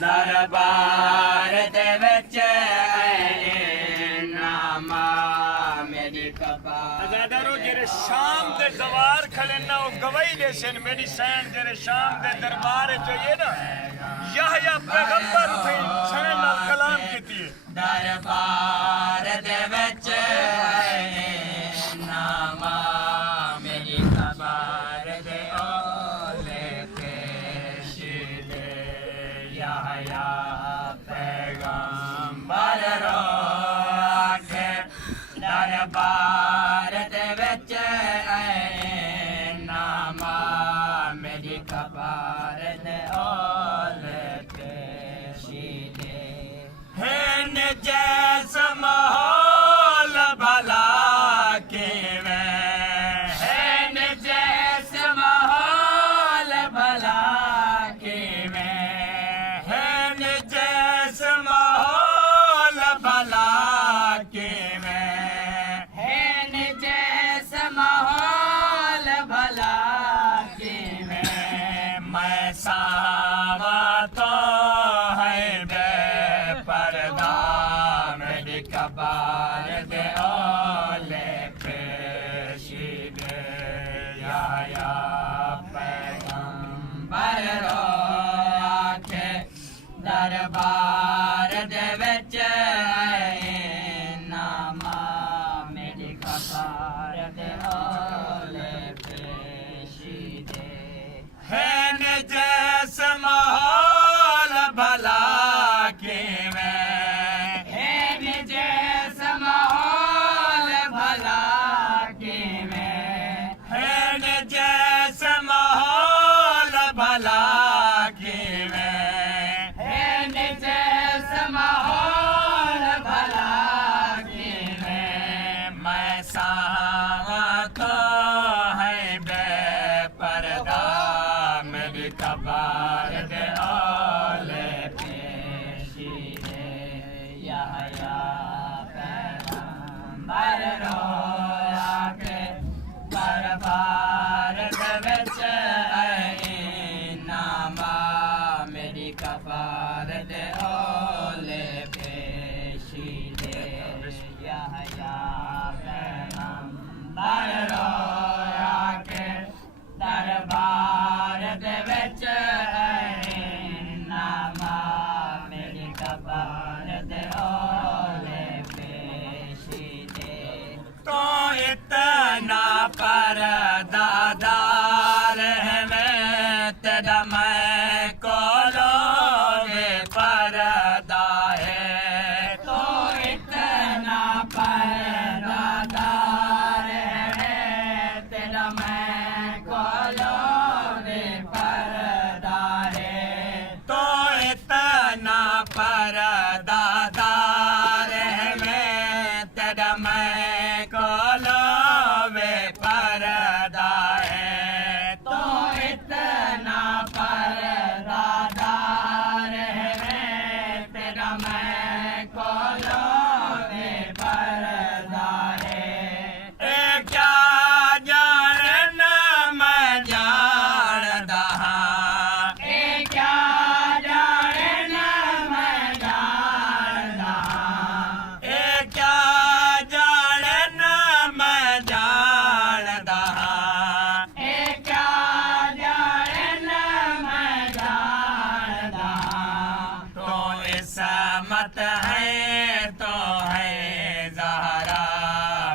दरबार दे विच नामा मेरी कबार अजादारो जेरे शाम दे जवार खड़े ना वो गवाही दे सन मेरी सैन जेरे शाम दे दरबार जो ये ना यहया पैगंबर थे सैन नाल कलाम कीती है दरबार दे विच नामा मेरी कबार दे ओले पेश दे यहया पैगंबर रो आखे दरबार दे विच नामा मेरी कबार दे ओले पेश दे हैन जैसा माहौल भला के मैं हैन जैसा माहौल भला के मैं हैन जैसा माहौल भला के मैं हैन जैसा माहौल भला के मैं सावा तो है बेपर्दा मेरी कबार दे ओले पेश दे या पैगंबर रो आखे दरबार दे विच नामा मेरी कबार दे ओले पेश दे हैन जैसा माहौल भला के मैं हैन जैसा माहौल भला के मैं हैन जैसा माहौल भला के मैं हैन जैसा माहौल भला के मैं सावा तो है बेपर्दा मेरी कबार दे ओले पेश दे यहया पैगंबर रो आके दरबार दे विच नामा मेरी कबार दे ओले पेश दे यहया पैगंबर रो आके दरबार दे विच नामा मेरी कबार दे ओले पेश दे तो इतना परदादार है मैं तेरा मैं कोलो में पर्दा है तो इतना परदादार है तेरा मैं कोलो में पर्दा है तो इतना परदादार है मैं तेरा मैं कोलो में पर्दा है तो इतना परदादार है मैं तेरा मैं कोलो में पर्दा है क्या जान मैं जानदा क्या जान मैं जानदा क्या जान मैं जानदा क्या जान मैं जानदा तो इसमत है तो है ज़हरा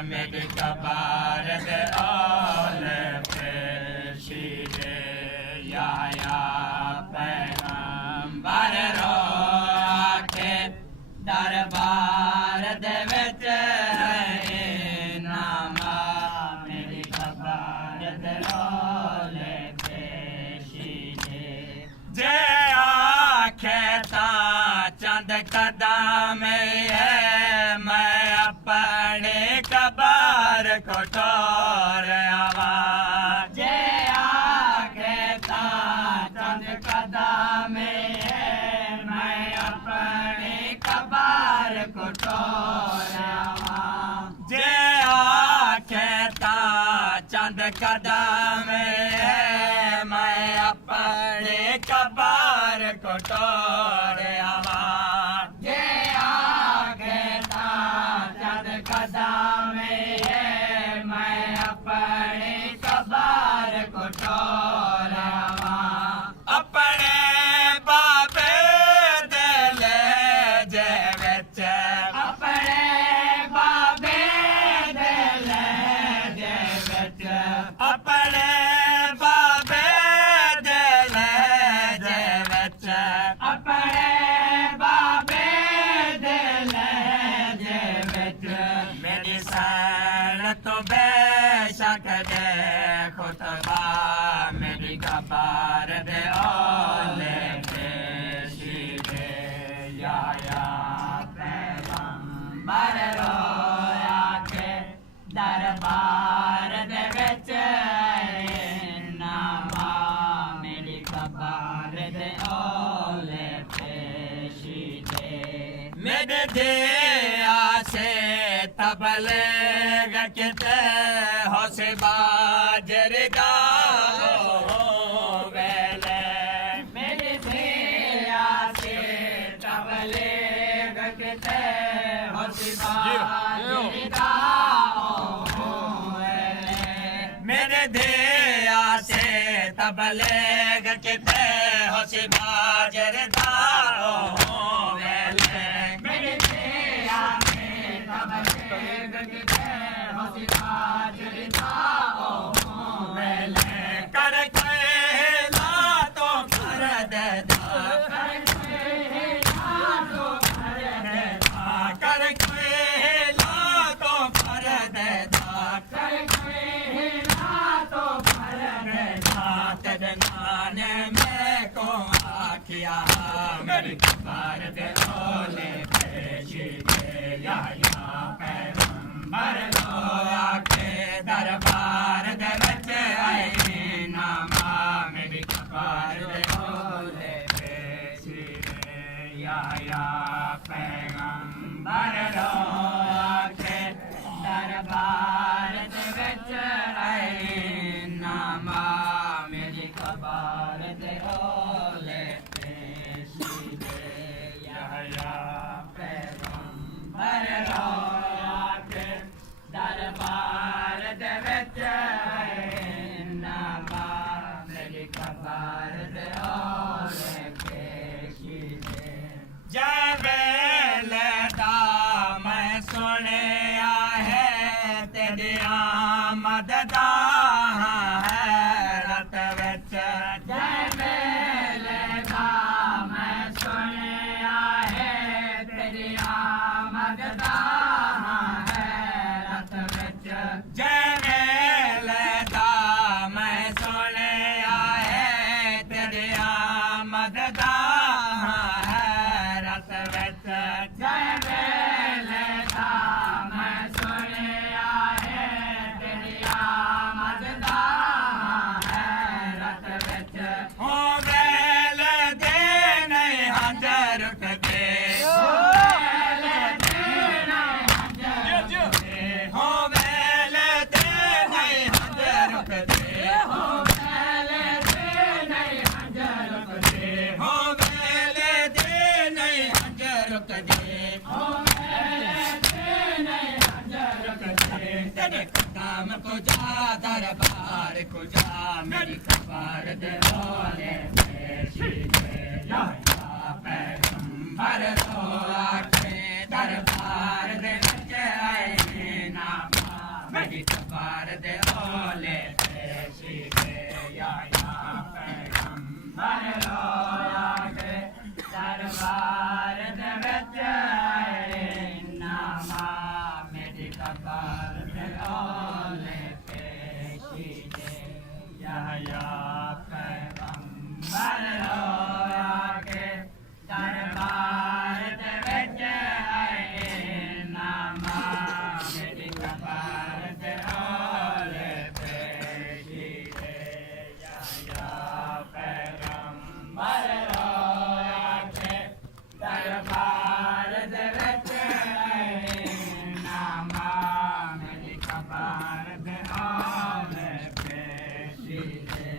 मेरी कबार दे ओले पेश दे या पैगंबर रो आखे दरबार दे विच नामा मेरी कबार दे ओले पेश दे जे आखे ता चंद कदम है मैं अपने कबार को ठोर आवा जे आखे ता चंद कदम है मैं अपने कबार को ठोर आवा जे आखे ता चंद कदम है मैं अपने कबार को ठोर मेरे दिया से तबले गकते हो से बाजरदा वेले मेरे दिया से तबले गकते हो से बाजरदा मेरे दिया से तबले गकते हो से बाजरदा मेरी कबार दे ओले पेशी दे या पैगंबर लो आके दरबार दे विच आए नामा मेरी कबार दे ओले पेशी दे या पैगंबर लो आके दरबार दे विच आए नामा मेरी कबार दे ओले दरबार दे विच नामा मेरी कबार दे ओले पेशी दे जै वेले दा मैं सुनिया है तेरी आमद दा हैरत विच जै वेले दा मैं सुनिया है तेरी आमद दा जय मेले दा मैं सुनिया है तेरी आमद दा हैरत विच जय मेले दा मैं सुनिया है तेरी आमद दा हैरत विच हो वेले दे नहीं हंजर उठदे काम को जा दरबार को जा मेरी कबार दे ओले पेशी दे या पैगंबर लो आके दरबार दे विच आए नामा मेरी कबार दे ओले पेशी दे या पैगंबर लो आके दरबार दे विच आए नामा मेरी कबार दे ओले पेशी दे या पैगंबर लो आके दरबार दे विच आए नामा मेरी कबार दे ओले पेशी दे या पैगंबर लो आके दरबार दे विच आए नामा मेरी कबार दे ओले पेशी दे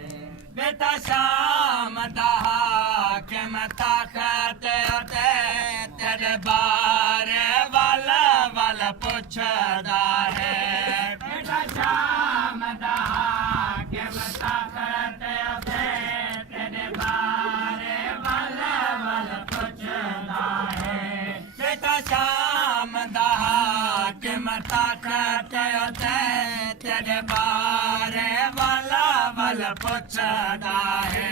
बेटा शाम दा हाकिम ताकत ते तेरे बारे वाला पुछदा है बेटा शाम दा हाकिम ताकत ते तेरे बारे वाला पुछदा है बेटा शाम दा हाकिम ताकत ते तेरे बारे वाला पुछदा है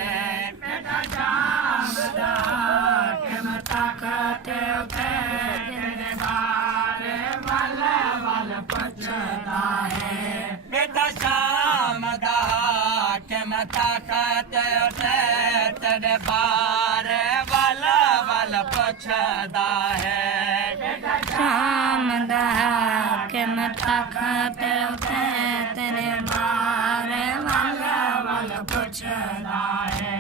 बेटा शाम दा हाकिम ताकत ते तेरे बारे वाला पुछदा है बेटा शाम दा हाकिम ताकत ते तेरे बारे वाला पुछदा है बेटा शाम दा हाकिम ताकत ते तेरे बारे वाला पुछदा है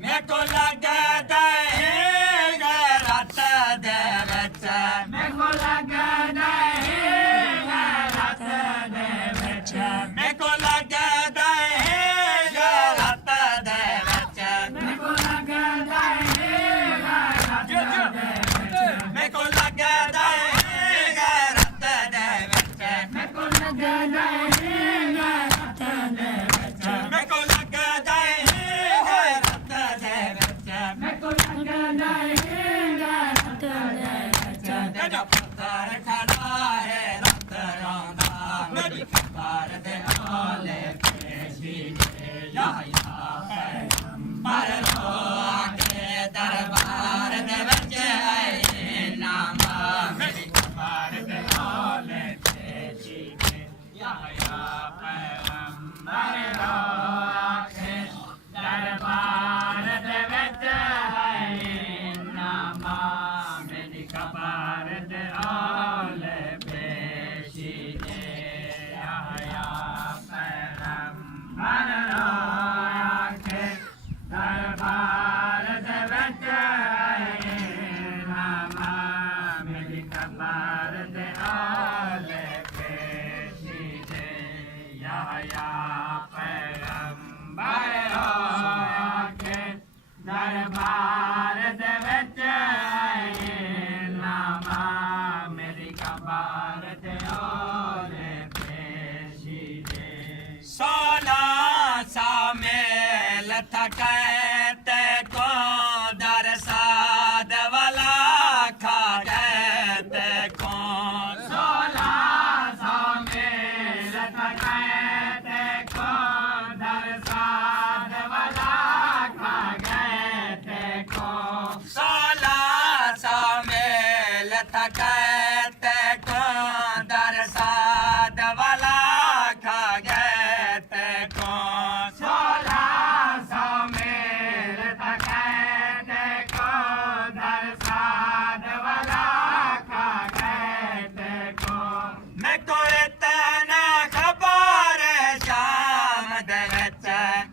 मेरे को लगदा है गैरत दे विच तेरा पुत्र खड़ा है रत रौंदा मेरी कबर दे आले पेशी दे याया पैगंबर रो आके दरबार दे विच आए नामा मेरी कबर दे आले पेशी दे याया पैगंबर रो आके दरबार दे विच आए नामा मेरी कबर दे आले पेशी दे याया पैगंबर रो आके दरबार दे विच आए नामा मेरी कबर दे आले पेशी दे याया पैगंबर रो आके दरबार दे विच आए नामा मेरी कबर दे आले पेशी दे 16 सा मेल थकते को दरसाद वाला खा गए को 16 सा मेल थकते को दरसाद वाला खा गए को 16 सा मेल थकते को दरसाद वाला खा गए को 16 सा मेल थकते को दरसाद वाला खा गए को मैं को इतना खबर है शाम दे विच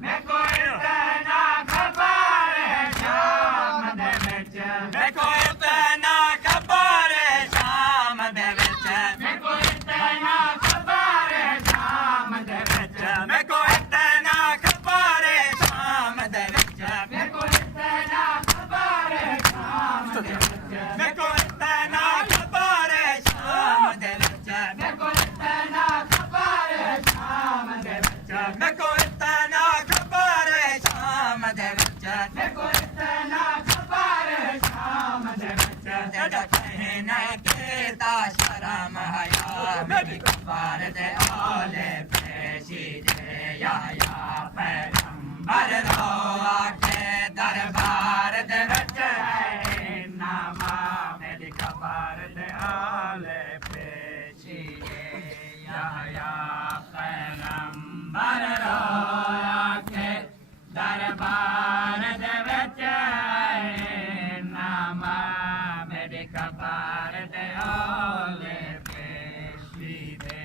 मैं को इतना खबर है शाम दे विच मैं को इतना खबर है शाम दे विच मैं को इतना खबर है शाम दे विच मैं को इतना खबर है शाम दे विच मैं को इतना खबर है शाम दे विच मैं को इतना खबर है शाम दे विच मैं को इतना खबर है शाम दे विच मैं को इतना खबर है शाम दे विच मैं को इतना खबर है शाम दे विच तेरा कहना केता शर्म हया मेरी कबर दे आले पेशी दे याया पैगंबर रो आके दरबार दे विच आए नामा मेरी कबर दे आले पेशी दे याया पैगंबर रो आके दरबार दे विच आए नामा मेरी कबर दे आले पेशी दे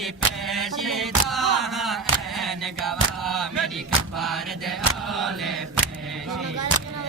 मेरी पेशीदा ऐन गवाह मेरी कबर दे ओले पेशी